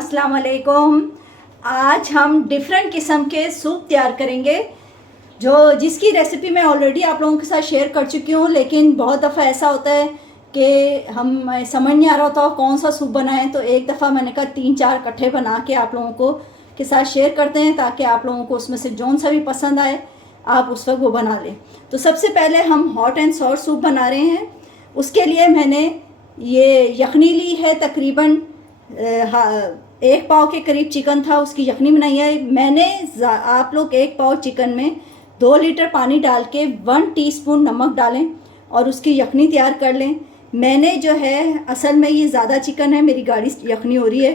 अस्सलाम वालेकुम। आज हम डिफरेंट किस्म के सूप तैयार करेंगे जिसकी रेसिपी मैं ऑलरेडी आप लोगों के साथ शेयर कर चुकी हूँ, लेकिन बहुत दफ़ा ऐसा होता है कि हम समझ नहीं आ रहा होता कौन सा सूप बनाएं। तो एक दफ़ा मैंने कहा 3-4 इकट्ठे बना के आप लोगों को के साथ शेयर करते हैं, ताकि आप लोगों को उसमें से जौन सा भी पसंद आए आप उस वक्त वो बना लें। तो सबसे पहले हम हॉट एंड सॉर सूप बना रहे हैं। उसके लिए मैंने ये यखनी ली है, तकरीबन 1 पाव के करीब चिकन था, उसकी यखनी बनाई है मैंने। आप लोग 1 पाव चिकन में 2 लीटर पानी डाल के 1 टीस्पून नमक डालें और उसकी यखनी तैयार कर लें। मैंने जो है असल में ये ज़्यादा चिकन है, मेरी गाढ़ी यखनी हो रही है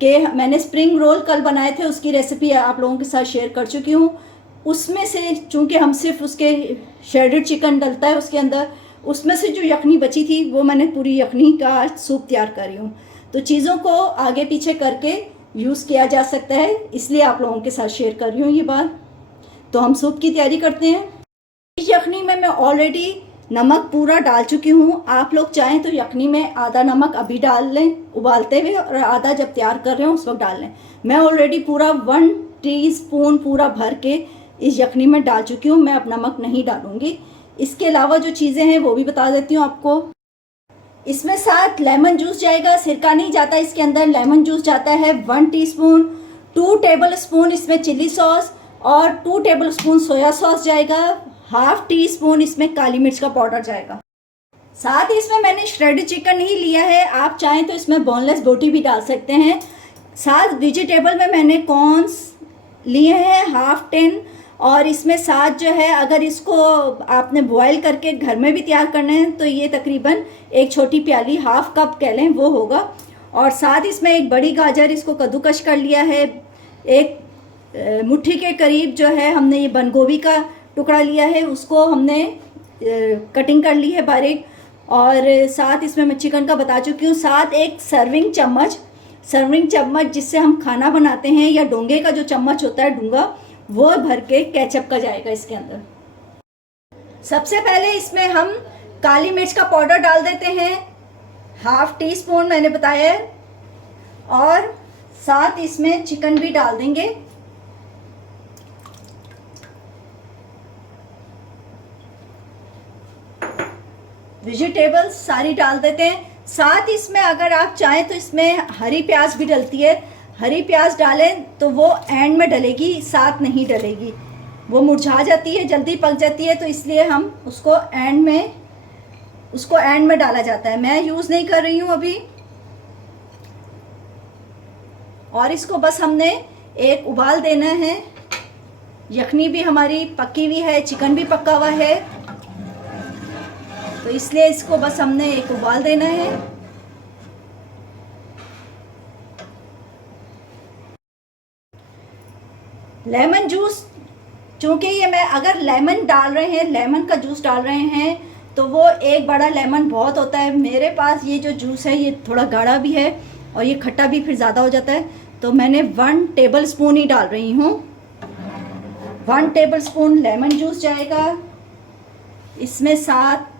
कि मैंने स्प्रिंग रोल कल बनाए थे, उसकी रेसिपी आप लोगों के साथ शेयर कर चुकी हूँ। उसमें से चूँकि हम सिर्फ उसके शेडेड चिकन डलता है उसके अंदर, उसमें से जो यखनी बची थी वो मैंने पूरी यखनी का सूप तैयार कर रही हूँ। तो चीज़ों को आगे पीछे करके यूज़ किया जा सकता है, इसलिए आप लोगों के साथ शेयर कर रही हूँ ये बात। तो हम सूप की तैयारी करते हैं। इस यखनी में मैं ऑलरेडी नमक पूरा डाल चुकी हूँ। आप लोग चाहें तो यखनी में आधा नमक अभी डाल लें उबालते हुए, और आधा जब तैयार कर रहे हो उस वक्त डाल लें। मैं ऑलरेडी पूरा 1 टीस्पून पूरा भर के इस यखनी में डाल चुकी हूँ, मैं अब नमक नहीं डालूँगी। इसके अलावा जो चीज़ें हैं वो भी बता देती हूँ आपको। इसमें साथ लेमन जूस जाएगा, सिरका नहीं जाता इसके अंदर, लेमन जूस जाता है 1 टीस्पून। 2 टेबल स्पून इसमें चिली सॉस और 2 टेबल स्पून सोया सॉस जाएगा। 1/2 टीस्पून इसमें काली मिर्च का पाउडर जाएगा। साथ ही इसमें मैंने श्रेडेड चिकन ही लिया है, आप चाहें तो इसमें बोनलेस बोटी भी डाल सकते हैं। साथ वेजिटेबल में मैंने कॉर्न्स लिए हैं 1/2 टिन, और इसमें साथ जो है अगर इसको आपने बॉयल करके घर में भी तैयार करना है तो ये तकरीबन एक छोटी प्याली 1/2 कप कह लें वो होगा। और साथ इसमें एक बड़ी गाजर इसको कद्दूकश कर लिया है। एक मुट्ठी के करीब जो है हमने ये बंद गोभी का टुकड़ा लिया है, उसको हमने कटिंग कर ली है बारीक। और साथ इसमें मैं चिकन का बता चुकी हूँ। साथ एक सर्विंग चम्मच जिससे हम खाना बनाते हैं, या डोंगे का जो चम्मच होता है डूंगा, वो भर के केचप का जाएगा इसके अंदर। सबसे पहले इसमें हम काली मिर्च का पाउडर डाल देते हैं 1/2 टीस्पून मैंने बताया है, और साथ इसमें चिकन भी डाल देंगे। वेजिटेबल्स सारी डाल देते हैं। साथ इसमें अगर आप चाहें तो इसमें हरी प्याज भी डलती है, हरी प्याज डालें तो वो एंड में डलेगी, साथ नहीं डलेगी, वो मुरझा जाती है, जल्दी पक जाती है, तो इसलिए हम उसको एंड में डाला जाता है। मैं यूज़ नहीं कर रही हूँ अभी। और इसको बस हमने एक उबाल देना है। यखनी भी हमारी पकी हुई है, चिकन भी पका हुआ है, तो इसलिए इसको बस हमने एक उबाल देना है। लेमन जूस, चूँकि ये मैं अगर लेमन का जूस डाल रहे हैं तो वो एक बड़ा लेमन बहुत होता है। मेरे पास ये जो जूस है ये थोड़ा गाढ़ा भी है और ये खट्टा भी फिर ज़्यादा हो जाता है, तो मैंने 1 टेबल स्पून ही डाल रही हूँ। 1 टेबल स्पून लेमन जूस जाएगा। इसमें साथ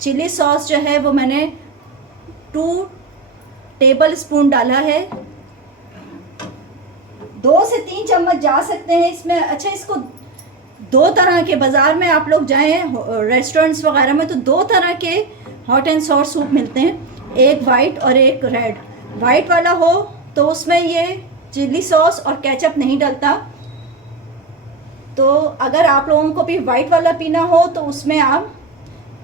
चिली सॉस जो है वो मैंने 2 टेबल स्पून डाला है। 2 से 3 चम्मच जा सकते हैं इसमें। अच्छा, इसको 2 तरह के, बाज़ार में आप लोग जाएं रेस्टोरेंट्स वगैरह में तो 2 तरह के हॉट एंड सॉर सूप मिलते हैं, एक वाइट और एक रेड। वाइट वाला हो तो उसमें ये चिली सॉस और केचप नहीं डलता, तो अगर आप लोगों को भी वाइट वाला पीना हो तो उसमें आप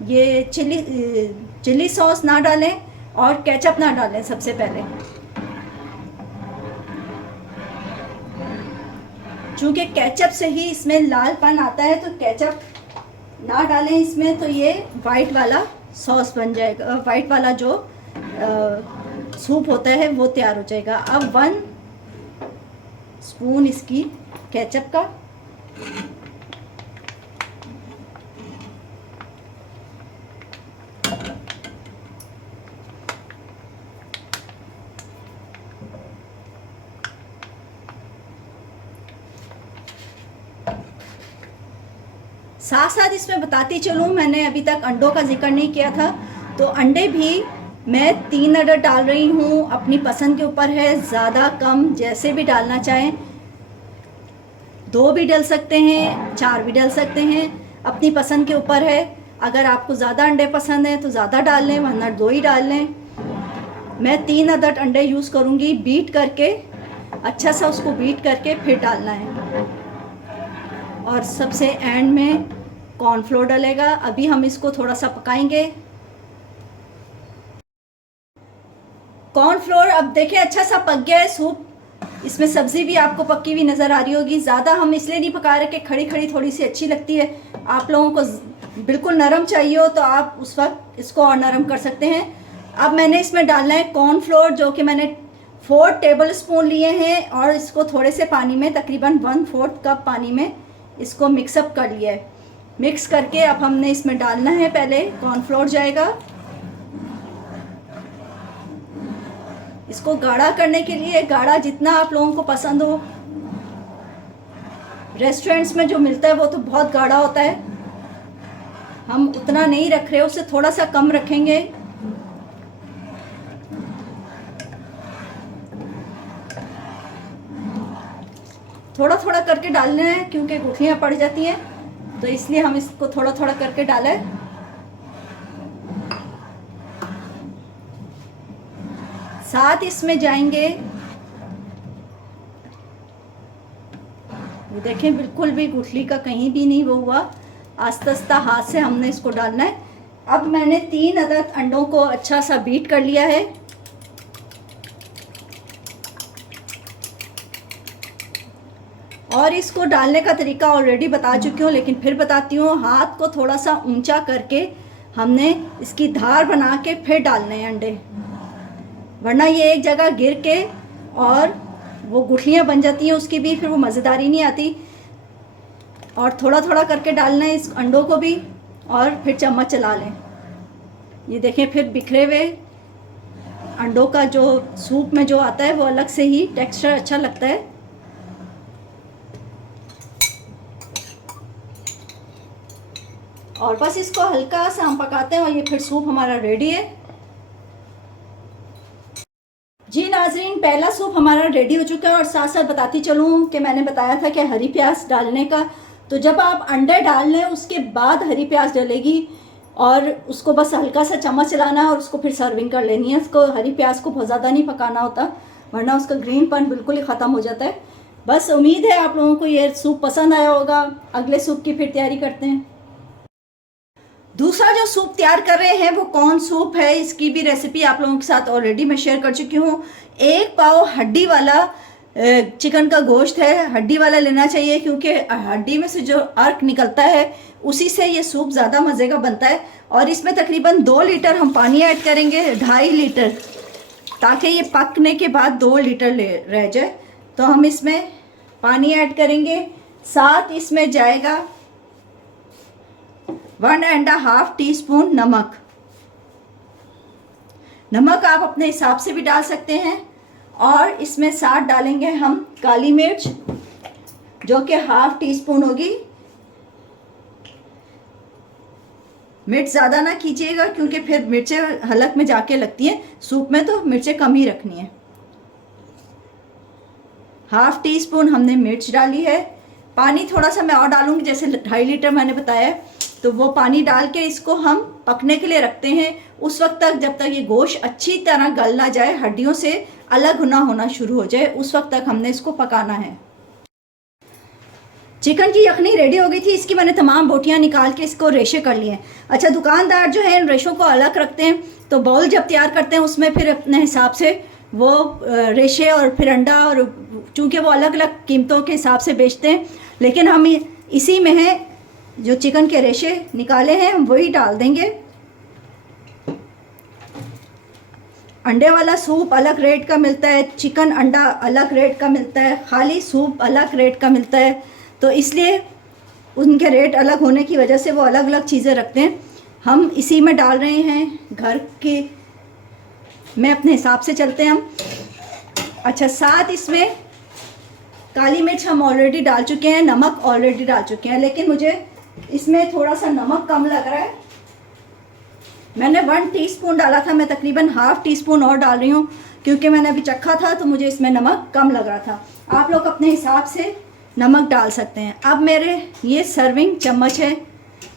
ये चिली सॉस ना डालें और केचप ना डालें सबसे पहले, चूँकि केचप से ही इसमें लालपन आता है, तो केचप ना डालें इसमें, तो ये वाइट वाला सॉस बन जाएगा, वाइट वाला जो सूप होता है वो तैयार हो जाएगा। अब 1 स्पून इसकी केचप का, साथ साथ इसमें बताती चलूँ, मैंने अभी तक अंडों का जिक्र नहीं किया था, तो अंडे भी मैं 3 अदर डाल रही हूँ, अपनी पसंद के ऊपर है, ज़्यादा कम जैसे भी डालना चाहें। 2 भी डाल सकते हैं, 4 भी डाल सकते हैं, अपनी पसंद के ऊपर है। अगर आपको ज़्यादा अंडे पसंद हैं तो ज़्यादा डाल लें, वरना 2 ही डाल लें। मैं 3 अदर अंडे यूज़ करूँगी, बीट करके अच्छा सा उसको बीट करके फिर डालना है। और सबसे एंड में कॉर्नफ्लोर डलेगा। अभी हम इसको थोड़ा सा पकाएंगे। कॉर्नफ्लोर अब देखें अच्छा सा पक गया है सूप। इसमें सब्ज़ी भी आपको पक्की हुई नज़र आ रही होगी। ज़्यादा हम इसलिए नहीं पका रहे कि खड़ी खड़ी थोड़ी सी अच्छी लगती है। आप लोगों को बिल्कुल नरम चाहिए हो तो आप उस वक्त इसको और नरम कर सकते हैं। अब मैंने इसमें डालना है कॉर्नफ्लोर, जो कि मैंने 4 टेबल स्पून लिए हैं, और इसको थोड़े से पानी में, तकरीबन 1/4 कप पानी में इसको मिक्सअप कर लिया है। मिक्स करके अब हमने इसमें डालना है, पहले कॉर्नफ्लोर जाएगा। इसको गाढ़ा करने के लिए, गाढ़ा जितना आप लोगों को पसंद हो, रेस्टोरेंट्स में जो मिलता है वो तो बहुत गाढ़ा होता है, हम उतना नहीं रख रहे, उससे थोड़ा सा कम रखेंगे। थोड़ा थोड़ा करके डालना है क्योंकि गुठलियाँ पड़ जाती हैं, तो इसलिए हम इसको थोड़ा थोड़ा करके डालें। साथ इसमें जाएंगे, ये देखें बिल्कुल भी गुठली का कहीं भी नहीं वो हुआ, आस्ता आस्ता हाथ से हमने इसको डालना है। अब मैंने 3 अदद अंडों को अच्छा सा बीट कर लिया है। और इसको डालने का तरीका ऑलरेडी बता चुकी हूँ, लेकिन फिर बताती हूँ। हाथ को थोड़ा सा ऊंचा करके हमने इसकी धार बना के फिर डालने हैं अंडे, वरना ये एक जगह गिर के और वो गुठलियाँ बन जाती हैं उसकी भी, फिर वो मज़ेदारी नहीं आती। और थोड़ा थोड़ा करके डालना है इस अंडों को भी, और फिर चम्मच चला लें। ये देखें फिर बिखरे हुए अंडों का जो सूप में जो आता है वो अलग से ही टेक्सचर अच्छा लगता है। और बस इसको हल्का सा हम पकाते हैं और ये फिर सूप हमारा रेडी है। जी नाजरीन, पहला सूप हमारा रेडी हो चुका है। और साथ साथ बताती चलूँ कि मैंने बताया था कि हरी प्याज डालने का, तो जब आप अंडे डाल लें उसके बाद हरी प्याज डलेगी, और उसको बस हल्का सा चम्मच चलाना है और उसको फिर सर्विंग कर लेनी है। उसको हरी प्याज को बहुत ज़्यादा नहीं पकाना होता, वरना उसका ग्रीनपन बिल्कुल ही ख़त्म हो जाता है। बस उम्मीद है आप लोगों को ये सूप पसंद आया होगा। अगले सूप की फिर तैयारी करते हैं। दूसरा जो सूप तैयार कर रहे हैं वो कॉर्न सूप है। इसकी भी रेसिपी आप लोगों के साथ ऑलरेडी मैं शेयर कर चुकी हूँ। 1 पाव हड्डी वाला चिकन का गोश्त है, हड्डी वाला लेना चाहिए, क्योंकि हड्डी में से जो अर्क निकलता है उसी से ये सूप ज़्यादा मज़े का बनता है। और इसमें तकरीबन 2 लीटर हम पानी ऐड करेंगे, 2.5 लीटर, ताकि ये पकने के बाद 2 लीटर रह जाए। तो हम इसमें पानी ऐड करेंगे, साथ इसमें जाएगा 1.5 टीस्पून नमक। नमक आप अपने हिसाब से भी डाल सकते हैं। और इसमें साथ डालेंगे हम काली मिर्च, जो कि 1/2 टीस्पून होगी। मिर्च ज़्यादा ना कीजिएगा, क्योंकि फिर मिर्चें हलक में जाके लगती हैं सूप में, तो मिर्चें कम ही रखनी है। 1/2 टीस्पून हमने मिर्च डाली है। पानी थोड़ा सा मैं और डालूंगी, जैसे 2.5 लीटर मैंने बताया, तो वो पानी डाल के इसको हम पकने के लिए रखते हैं उस वक्त तक जब तक ये गोश्त अच्छी तरह गल ना जाए, हड्डियों से अलग होना शुरू हो जाए, उस वक्त तक हमने इसको पकाना है। चिकन की यखनी रेडी हो गई थी। इसकी मैंने तमाम बोटियां निकाल के इसको रेशे कर लिए हैं। अच्छा, दुकानदार जो है इन रेशों को अलग रखते हैं, तो बाउल जब तैयार करते हैं उसमें फिर अपने हिसाब से वो रेशे और फिर अंडा, और चूँकि वो अलग अलग कीमतों के हिसाब से बेचते हैं, लेकिन हम इसी में है जो चिकन के रेशे निकाले हैं हम वही डाल देंगे। अंडे वाला सूप अलग रेट का मिलता है, चिकन अंडा अलग रेट का मिलता है, खाली सूप अलग रेट का मिलता है, तो इसलिए उनके रेट अलग होने की वजह से वो अलग अलग चीज़ें रखते हैं। हम इसी में डाल रहे हैं, घर के में अपने हिसाब से चलते हैं हम। अच्छा, साथ इसमें काली मिर्च हम ऑलरेडी डाल चुके हैं, नमक ऑलरेडी डाल चुके हैं, लेकिन मुझे इसमें थोड़ा सा नमक कम लग रहा है, मैंने 1 टीस्पून डाला था, मैं तकरीबन ½ टीस्पून और डाल रही हूँ क्योंकि मैंने अभी चखा था तो मुझे इसमें नमक कम लग रहा था। आप लोग अपने हिसाब से नमक डाल सकते हैं। अब मेरे ये सर्विंग चम्मच है,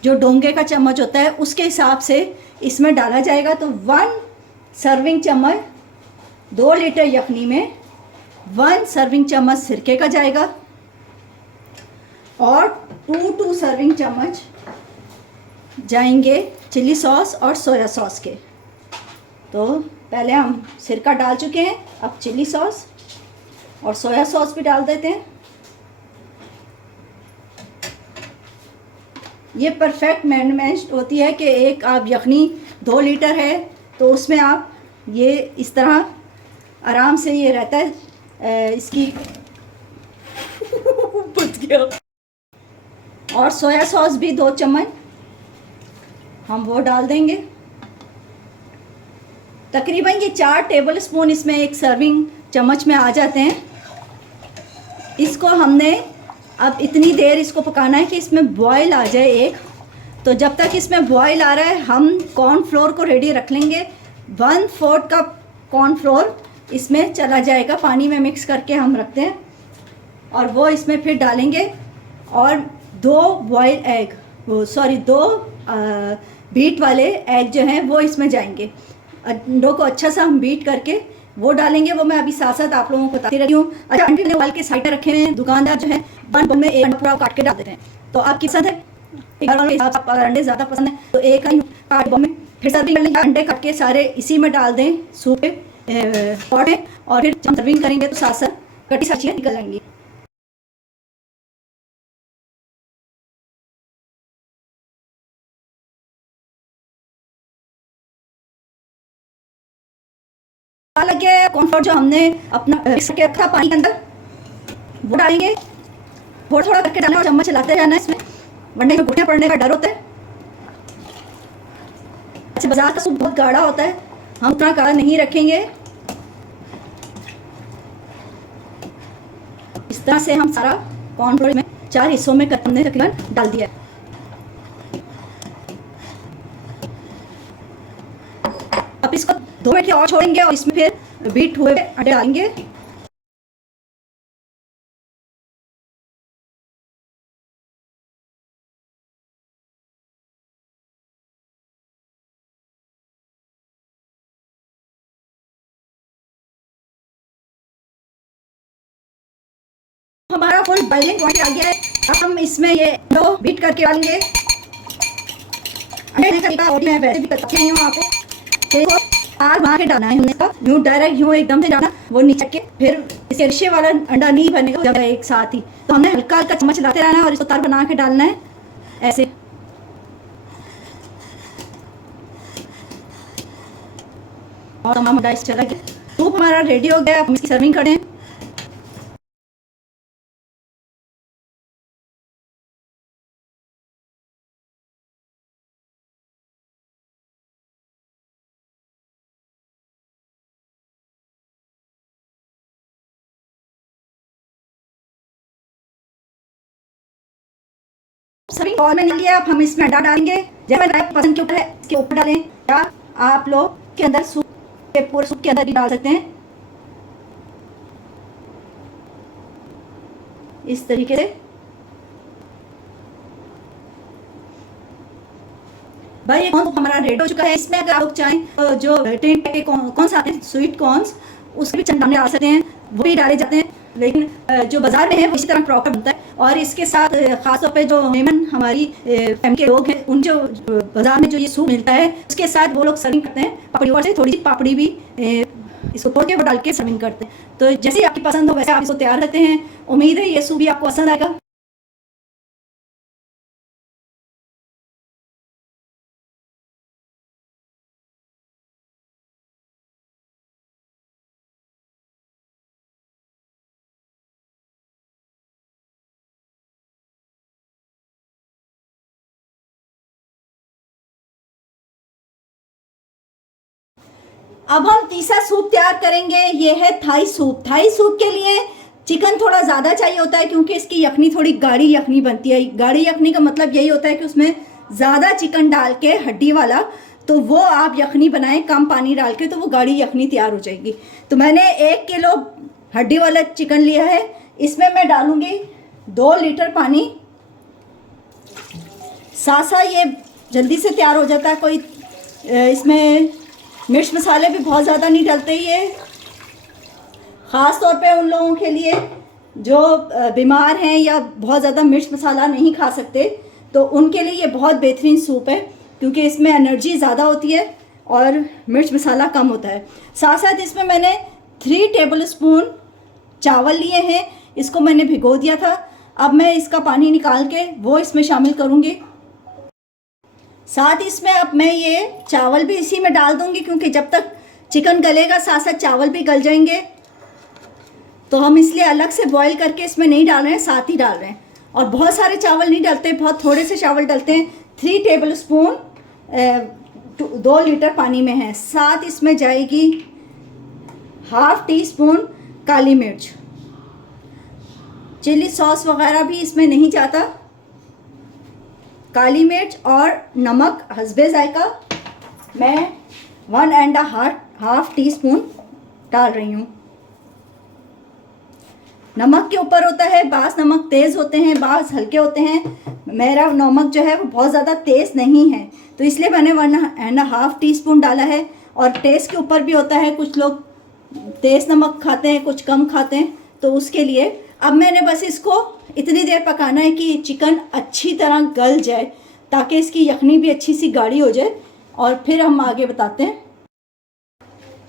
जो डोंगे का चम्मच होता है उसके हिसाब से इसमें डाला जाएगा। तो 1 सर्विंग चम्मच 2 लीटर यखनी में 1 सर्विंग चम्मच सिरके का जाएगा और 2 सर्विंग चम्मच जाएंगे चिली सॉस और सोया सॉस के। तो पहले हम सिरका डाल चुके हैं, अब चिली सॉस और सोया सॉस भी डाल देते हैं। ये परफेक्ट मेजरमेंट होती है कि एक आप यखनी 2 लीटर है तो उसमें आप ये इस तरह आराम से ये रहता है इसकी बच गया। और सोया सॉस भी 2 चम्मच हम वो डाल देंगे। तकरीबन ये 4 टेबल स्पून इसमें एक सर्विंग चम्मच में आ जाते हैं। इसको हमने अब इतनी देर इसको पकाना है कि इसमें बॉयल आ जाए एक। तो जब तक इसमें बॉयल आ रहा है हम कॉर्नफ्लोर को रेडी रख लेंगे। 1/4 कप कॉर्नफ्लोर इसमें चला जाएगा, पानी में मिक्स करके हम रखते हैं और वो इसमें फिर डालेंगे। और 2 बॉयल एग, दो बीट वाले एग जो हैं वो इसमें जाएंगे। अंडों को अच्छा सा हम बीट करके वो डालेंगे, वो मैं अभी साथ साथ आप लोगों को बताती रही हूँ। अच्छा, अंडे उबाल के साइड में रखे हुए हैं, दुकानदार जो है 1 में एक अंडा पूरा काट के डाल देते हैं। तो आपकी पसंद है, घर वालों के हिसाब से अगर अंडे ज़्यादा पसंद है तो एक काट में फिर सर्विंग करने अंडे काट के सारे इसी में डाल दें सूप पे पॉट में, और फिर जब सर्विंग करेंगे तो साथ साथ कटी सब्जियाँ निकल जाएंगी। लग गया कॉर्नफ्लोर जो हमने अपना मिक्स करके रखा पानी के अंदर वो डालेंगे। थोड़ा थोड़ा करके डालना और चम्मच चलाते जाना, इसमें वरना में गुठलियाँ पड़ने का डर होता है। अच्छा, बाजार का सूप बहुत गाढ़ा होता है, हम उतना गाढ़ा नहीं रखेंगे। इस तरह से हम सारा कॉर्नफ्लोर में 4 हिस्सों में हमने तकरीबन डाल दिया है। अब इसको 2 मिनट के और छोड़ेंगे और इसमें फिर बीट हुए अंडे डालेंगे। हमारा फुल बॉइलिंग पॉइंट आ गया है। अब हम इसमें ये दो बीट करके डालेंगे। अंडे का तरीका और मैं वैसे भी बताती रही हूँ आपको। देखो, आग मार के डालना है हमने, का यूँ डायरेक्ट यूँ एकदम से डालना, वो नीचे के फिर इसे रिश्ते वाला अंडा नहीं बनेगा जब एक साथ ही। तो हमने हल्का हल्का चम्मच चलाते रहना है और इसको तार बना के डालना है ऐसे। और तमाम अंडा इस चला गया, सूप हमारा रेडी हो गया। हम इसकी सर्विंग करें। सभी बॉल में लिया, अब हम इसमें अंडा डालेंगे। जैसे मैंने पसंद के ऊपर है इसके ऊपर डालें, या आप लोग के अंदर सूप के पूरे सूप के अंदर भी डाल सकते हैं इस तरीके से। भाई ये कॉर्न हमारा रेडी हो चुका है। इसमें अगर आप लोग चाहें जो टिन के कौन सा आते हैं स्वीट कॉर्न्स, उसके भी चंदाने डाल सकते हैं, वो भी डाले जाते हैं। लेकिन जो बाजार में है वो इसी तरह प्रॉपर बनता है। और इसके साथ खासतौर पे जो मेहमान हमारी फैमिली के लोग हैं, उन जो बाजार में जो ये सूप मिलता है उसके साथ वो लोग सर्विंग करते हैं पापड़ी, और से थोड़ी सी पापड़ी भी इसको तोड़ के वो डाल के सर्विंग करते हैं। तो जैसे आपकी पसंद हो वैसे आप इसको तैयार करते हैं। उम्मीद है ये सूप भी आपको पसंद आएगा। अब हम तीसरा सूप तैयार करेंगे। ये है थाई सूप। थाई सूप के लिए चिकन थोड़ा ज़्यादा चाहिए होता है क्योंकि इसकी यखनी थोड़ी गाढ़ी यखनी बनती है। गाढ़ी यखनी का मतलब यही होता है कि उसमें ज़्यादा चिकन डाल के हड्डी वाला, तो वो आप यखनी बनाएं कम पानी डाल के, तो वो गाढ़ी यखनी तैयार हो जाएगी। तो मैंने 1 किलो हड्डी वाला चिकन लिया है, इसमें मैं डालूँगी 2 लीटर पानी। सासा ये जल्दी से तैयार हो जाता है, कोई इसमें मिर्च मसाले भी बहुत ज़्यादा नहीं डलते। ये ख़ास तौर पे उन लोगों के लिए जो बीमार हैं या बहुत ज़्यादा मिर्च मसाला नहीं खा सकते, तो उनके लिए ये बहुत बेहतरीन सूप है, क्योंकि इसमें एनर्जी ज़्यादा होती है और मिर्च मसाला कम होता है। साथ साथ इसमें मैंने 3 टेबलस्पून चावल लिए हैं, इसको मैंने भिगो दिया था। अब मैं इसका पानी निकाल के वो इसमें शामिल करूँगी। साथ इसमें अब मैं ये चावल भी इसी में डाल दूँगी, क्योंकि जब तक चिकन गलेगा साथ साथ चावल भी गल जाएंगे, तो हम इसलिए अलग से बॉईल करके इसमें नहीं डाल रहे हैं, साथ ही डाल रहे हैं। और बहुत सारे चावल नहीं डालते, बहुत थोड़े से चावल डालते हैं। 3 टेबलस्पून 2 लीटर पानी में है। साथ इसमें जाएगी ½ टीस्पून काली मिर्च। चिली सॉस वगैरह भी इसमें नहीं जाता। काली मिर्च और नमक हस्बे जायका मैं 1½ टीस्पून डाल रही हूँ। नमक के ऊपर होता है, बास नमक तेज़ होते हैं, बास हल्के होते हैं। मेरा नमक जो है वो बहुत ज़्यादा तेज़ नहीं है, तो इसलिए मैंने 1½ टीस्पून डाला है। और टेस्ट के ऊपर भी होता है, कुछ लोग तेज़ नमक खाते हैं, कुछ कम खाते हैं, तो उसके लिए अब मैंने बस इसको इतनी देर पकाना है कि चिकन अच्छी तरह गल जाए, ताकि इसकी यखनी भी अच्छी सी गाढ़ी हो जाए, और फिर हम आगे बताते हैं।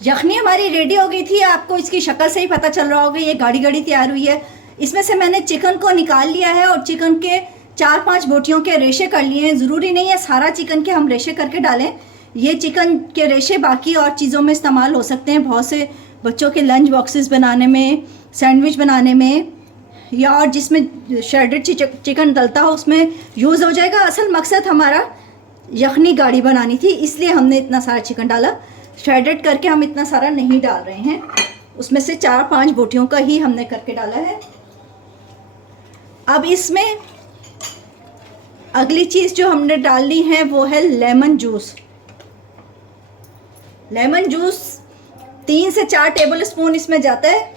यखनी हमारी रेडी हो गई थी, आपको इसकी शक्ल से ही पता चल रहा होगा, ये गाढ़ी गाढ़ी तैयार हुई है। इसमें से मैंने चिकन को निकाल लिया है और चिकन के 4-5 बोटियों के रेशे कर लिए हैं। ज़रूरी नहीं है सारा चिकन के हम रेशे करके डालें, ये चिकन के रेशे बाकी और चीज़ों में इस्तेमाल हो सकते हैं, बहुत से बच्चों के लंच बॉक्सेस बनाने में, सैंडविच बनाने में, या और जिसमें श्रेडेड चिकन डलता हो उसमें यूज़ हो जाएगा। असल मकसद हमारा यखनी गाढ़ी बनानी थी, इसलिए हमने इतना सारा चिकन डाला। श्रेडेड करके हम इतना सारा नहीं डाल रहे हैं, उसमें से 4-5 बोटियों का ही हमने करके डाला है। अब इसमें अगली चीज़ जो हमने डालनी है वो है लेमन जूस। लेमन जूस 3 से 4 टेबलस्पून इसमें जाता है।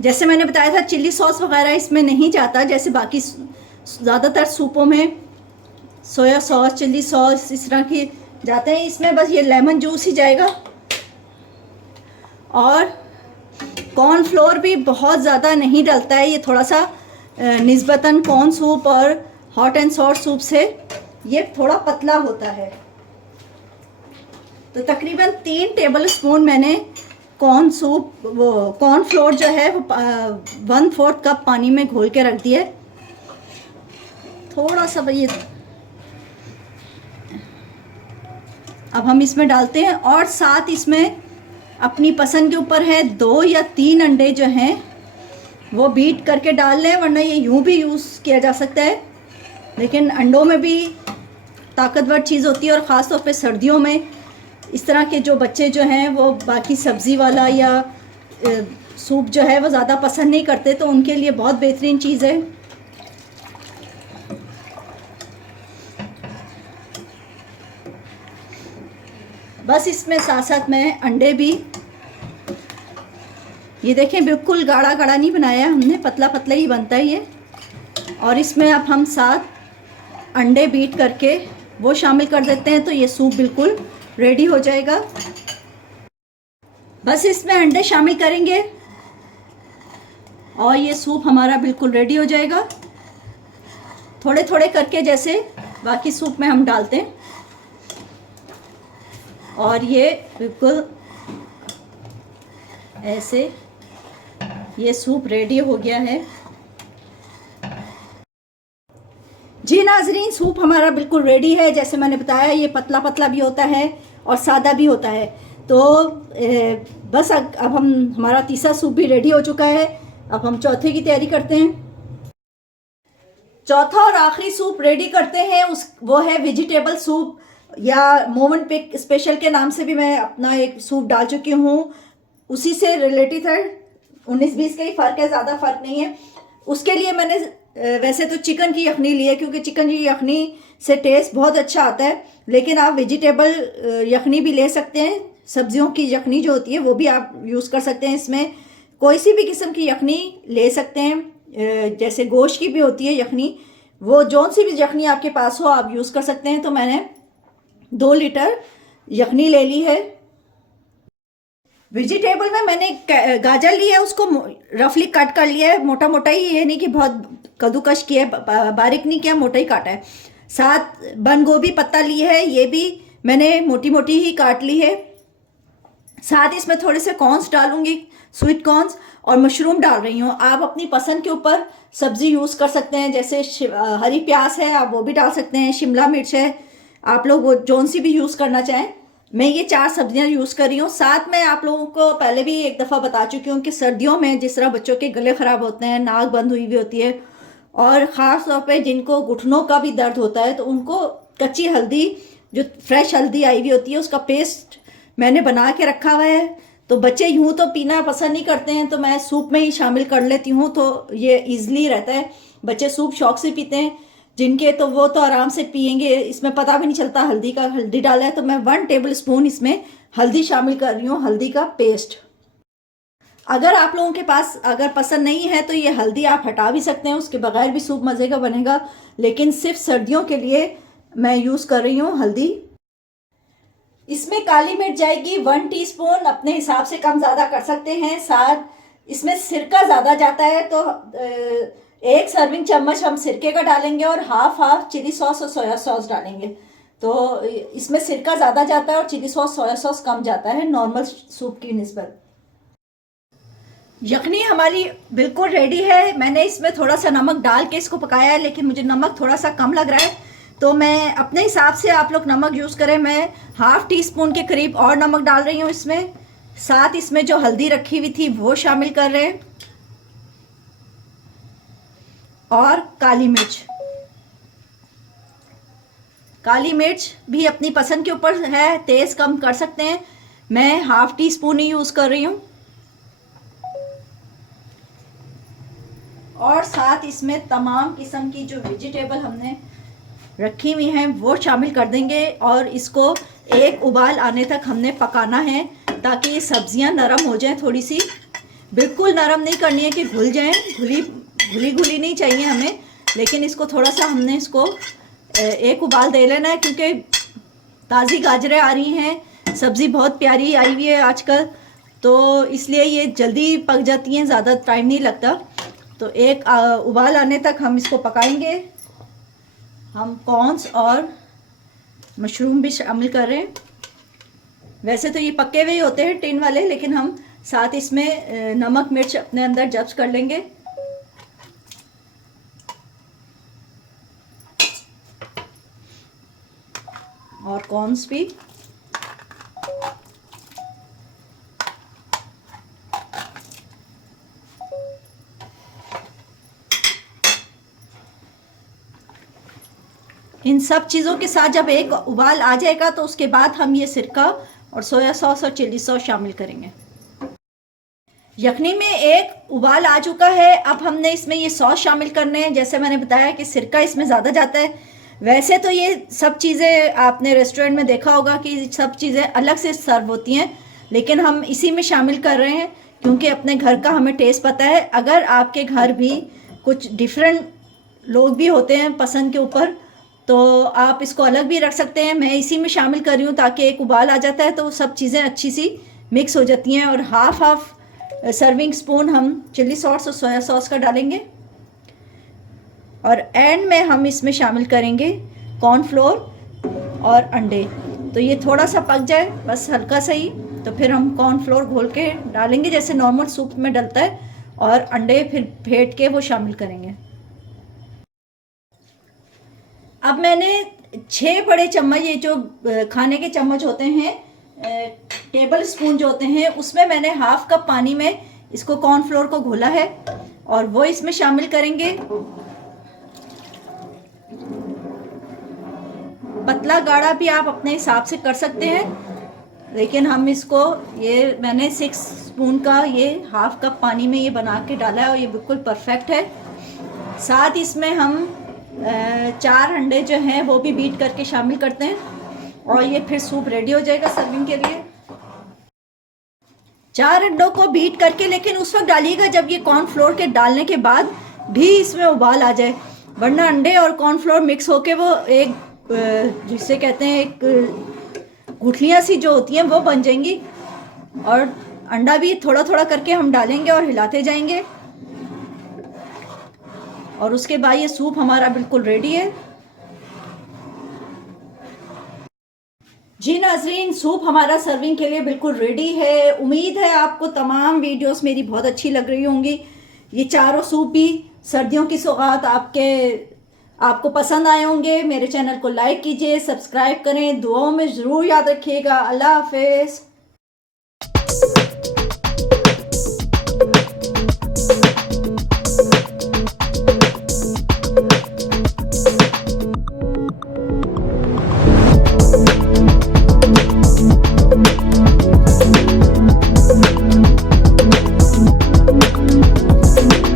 जैसे मैंने बताया था, चिल्ली सॉस वगैरह इसमें नहीं जाता, जैसे बाकी ज़्यादातर सूपों में सोया सॉस, चिल्ली सॉस इस तरह की जाते हैं, इसमें बस ये लेमन जूस ही जाएगा। और कॉर्नफ्लोर भी बहुत ज़्यादा नहीं डलता है, ये थोड़ा सा निस्बतन कॉर्न सूप और हॉट एंड सॉर सूप से ये थोड़ा पतला होता है। तो तकरीबन 3 टेबलस्पून मैंने कॉर्नफ्लोर जो है वो 1/4 कप पानी में घोल के रख दिया। थोड़ा सा ये अब हम इसमें डालते हैं, और साथ इसमें अपनी पसंद के ऊपर है 2 या 3 अंडे जो हैं वो बीट करके डाल लें, वरना ये यूं भी यूज़ किया जा सकता है, लेकिन अंडों में भी ताकतवर चीज़ होती है। और ख़ास तौर पे सर्दियों में इस तरह के जो बच्चे जो हैं वो बाकी सब्ज़ी वाला या सूप जो है वो ज़्यादा पसंद नहीं करते, तो उनके लिए बहुत बेहतरीन चीज़ है। बस इसमें साथ साथ मैं अंडे भी, ये देखें बिल्कुल गाढ़ा गाढ़ा नहीं बनाया हमने, पतला पतला ही बनता है ये। और इसमें अब हम 7 अंडे बीट करके वो शामिल कर देते हैं, तो ये सूप बिल्कुल रेडी हो जाएगा। बस इसमें अंडे शामिल करेंगे और ये सूप हमारा बिल्कुल रेडी हो जाएगा। थोड़े थोड़े करके जैसे बाकी सूप में हम डालते हैं, और ये बिल्कुल ऐसे ये सूप रेडी हो गया है। जी नाजरीन, सूप हमारा बिल्कुल रेडी है। जैसे मैंने बताया, ये पतला पतला भी होता है और सादा भी होता है। तो बस अब हमारा तीसरा सूप भी रेडी हो चुका है। अब हम चौथे की तैयारी करते हैं। चौथा और आखिरी सूप रेडी करते हैं, वो है वेजिटेबल सूप, या मोवेनपिक स्पेशल के नाम से भी मैं अपना एक सूप डाल चुकी हूँ। उसी से रिलेटेड है, 19-20 का ही फ़र्क है, ज़्यादा फ़र्क नहीं है। उसके लिए मैंने वैसे तो चिकन की यखनी ली है, क्योंकि चिकन की यखनी से टेस्ट बहुत अच्छा आता है, लेकिन आप वेजिटेबल यखनी भी ले सकते हैं। सब्जियों की यखनी जो होती है वो भी आप यूज़ कर सकते हैं। इसमें कोई सी भी किस्म की यखनी ले सकते हैं, जैसे गोश्त की भी होती है यखनी, वो जौन सी भी यखनी आपके पास हो आप यूज़ कर सकते हैं। तो मैंने 2 लीटर यखनी ले ली है। वेजिटेबल में मैंने गाजर ली है, उसको रफली कट कर लिया है, मोटा मोटा ही, ये नहीं कि बहुत कद्दूकश किया है, बारीक नहीं किया, मोटा ही काटा है। साथ बंद गोभी पत्ता ली है, ये भी मैंने मोटी मोटी ही काट ली है। साथ ही इसमें थोड़े से कॉर्न्स डालूंगी, स्वीट कॉर्न्स, और मशरूम डाल रही हूँ। आप अपनी पसंद के ऊपर सब्जी यूज़ कर सकते हैं, जैसे हरी प्याज है आप वो भी डाल सकते हैं, शिमला मिर्च है, आप लोग वो जौन सी भी यूज़ करना चाहें। मैं ये 4 सब्जियां यूज़ कर रही हूँ। साथ में आप लोगों को पहले भी एक दफ़ा बता चुकी हूँ कि सर्दियों में जिस तरह बच्चों के गले ख़राब होते हैं, नाक बंद हुई हुई होती है, और ख़ास तौर पे जिनको घुटनों का भी दर्द होता है, तो उनको कच्ची हल्दी, जो फ्रेश हल्दी आई हुई होती है, उसका पेस्ट मैंने बना के रखा हुआ है। तो बच्चे यूँ तो पीना पसंद नहीं करते हैं, तो मैं सूप में ही शामिल कर लेती हूँ, तो ये ईज़िली रहता है। बच्चे सूप शौक से पीते हैं जिनके, तो वो तो आराम से पियेंगे, इसमें पता भी नहीं चलता हल्दी डाला है। तो मैं 1 टेबल स्पून इसमें हल्दी शामिल कर रही हूँ, हल्दी का पेस्ट। अगर आप लोगों के पास अगर पसंद नहीं है तो ये हल्दी आप हटा भी सकते हैं, उसके बगैर भी सूप मज़े का बनेगा, लेकिन सिर्फ सर्दियों के लिए मैं यूज़ कर रही हूँ हल्दी। इसमें काली मिर्च जाएगी 1 टीस्पून, अपने हिसाब से कम ज़्यादा कर सकते हैं। साथ इसमें सिरका ज़्यादा जाता है, तो 1 सर्विंग चम्मच हम सिरके का डालेंगे, और हाफ चिली सॉस और सोया सॉस डालेंगे। तो इसमें सिरका ज़्यादा जाता है और चिली सॉस सोया सॉस कम जाता है नॉर्मल सूप की निस्बत। यखनी हमारी बिल्कुल रेडी है। मैंने इसमें थोड़ा सा नमक डाल के इसको पकाया है, लेकिन मुझे नमक थोड़ा सा कम लग रहा है, तो मैं अपने हिसाब से, आप लोग नमक यूज़ करें। मैं ½ टीस्पून के करीब और नमक डाल रही हूँ इसमें। साथ इसमें जो हल्दी रखी हुई थी वो शामिल कर रहे हैं, और काली मिर्च भी अपनी पसंद के ऊपर है, तेज़ कम कर सकते हैं। मैं ½ टीस्पून ही यूज़ कर रही हूँ। और साथ इसमें तमाम किस्म की जो वेजिटेबल हमने रखी हुई हैं वो शामिल कर देंगे, और इसको एक उबाल आने तक हमने पकाना है, ताकि ये सब्जियां नरम हो जाएं थोड़ी सी। बिल्कुल नरम नहीं करनी है कि घुल जाएं, घुली नहीं चाहिए हमें, लेकिन इसको थोड़ा सा हमने इसको एक उबाल दे लेना है, क्योंकि ताज़ी गाजरें आ रही हैं, सब्ज़ी बहुत प्यारी आई हुई है आजकल, तो इसलिए ये जल्दी पक जाती हैं, ज़्यादा टाइम नहीं लगता। तो एक उबाल आने तक हम इसको पकाएंगे। हम कॉर्न्स और मशरूम भी शामिल कर रहे हैं। वैसे तो ये पके हुए होते हैं टिन वाले, लेकिन हम साथ इसमें नमक मिर्च अपने अंदर जब्स कर लेंगे। और कॉर्न्स भी। इन सब चीज़ों के साथ जब एक उबाल आ जाएगा, तो उसके बाद हम ये सिरका और सोया सॉस और चिली सॉस शामिल करेंगे। यखनी में एक उबाल आ चुका है, अब हमने इसमें ये सॉस शामिल करने हैं। जैसे मैंने बताया कि सिरका इसमें ज़्यादा जाता है। वैसे तो ये सब चीज़ें आपने रेस्टोरेंट में देखा होगा कि सब चीज़ें अलग से सर्व होती हैं, लेकिन हम इसी में शामिल कर रहे हैं क्योंकि अपने घर का हमें टेस्ट पता है। अगर आपके घर भी कुछ डिफरेंट लोग भी होते हैं पसंद के ऊपर, तो आप इसको अलग भी रख सकते हैं। मैं इसी में शामिल कर रही हूँ ताकि एक उबाल आ जाता है तो सब चीज़ें अच्छी सी मिक्स हो जाती हैं। और हाफ सर्विंग स्पून हम चिली सॉस और सोया सॉस का डालेंगे, और एंड में हम इसमें शामिल करेंगे कॉर्नफ्लोर और अंडे। तो ये थोड़ा सा पक जाए बस हल्का सा ही, तो फिर हम कॉर्नफ्लोर घोल के डालेंगे जैसे नॉर्मल सूप में डलता है, और अंडे फिर फेंट के वो शामिल करेंगे। अब मैंने 6 बड़े चम्मच, ये जो खाने के चम्मच होते हैं, टेबल स्पून जो होते हैं, उसमें मैंने ½ कप पानी में इसको कॉर्नफ्लोर को घोला है और वो इसमें शामिल करेंगे। पतला गाढ़ा भी आप अपने हिसाब से कर सकते हैं, लेकिन हम इसको, ये मैंने 6 स्पून का ये ½ कप पानी में ये बना के डाला है और ये बिल्कुल परफेक्ट है। साथ इसमें हम 4 अंडे जो हैं वो भी बीट करके शामिल करते हैं और ये फिर सूप रेडी हो जाएगा सर्विंग के लिए। 4 अंडों को बीट करके, लेकिन उस वक्त डालिएगा जब ये कॉर्नफ्लोर के डालने के बाद भी इसमें उबाल आ जाए, वरना अंडे और कॉर्नफ्लोर मिक्स होके वो एक जिसे कहते हैं एक गुठलियाँ सी जो होती हैं वो बन जाएंगी। और अंडा भी थोड़ा थोड़ा करके हम डालेंगे और हिलाते जाएंगे और उसके बाद ये सूप हमारा बिल्कुल रेडी है। जी नाजरीन, सूप हमारा सर्विंग के लिए बिल्कुल रेडी है। उम्मीद है आपको तमाम वीडियोस मेरी बहुत अच्छी लग रही होंगी। ये चारों सूप भी सर्दियों की सौगात आपको पसंद आए होंगे। मेरे चैनल को लाइक कीजिए, सब्सक्राइब करें, दुआओं में ज़रूर याद रखिएगा। अल्लाह हाफिज़।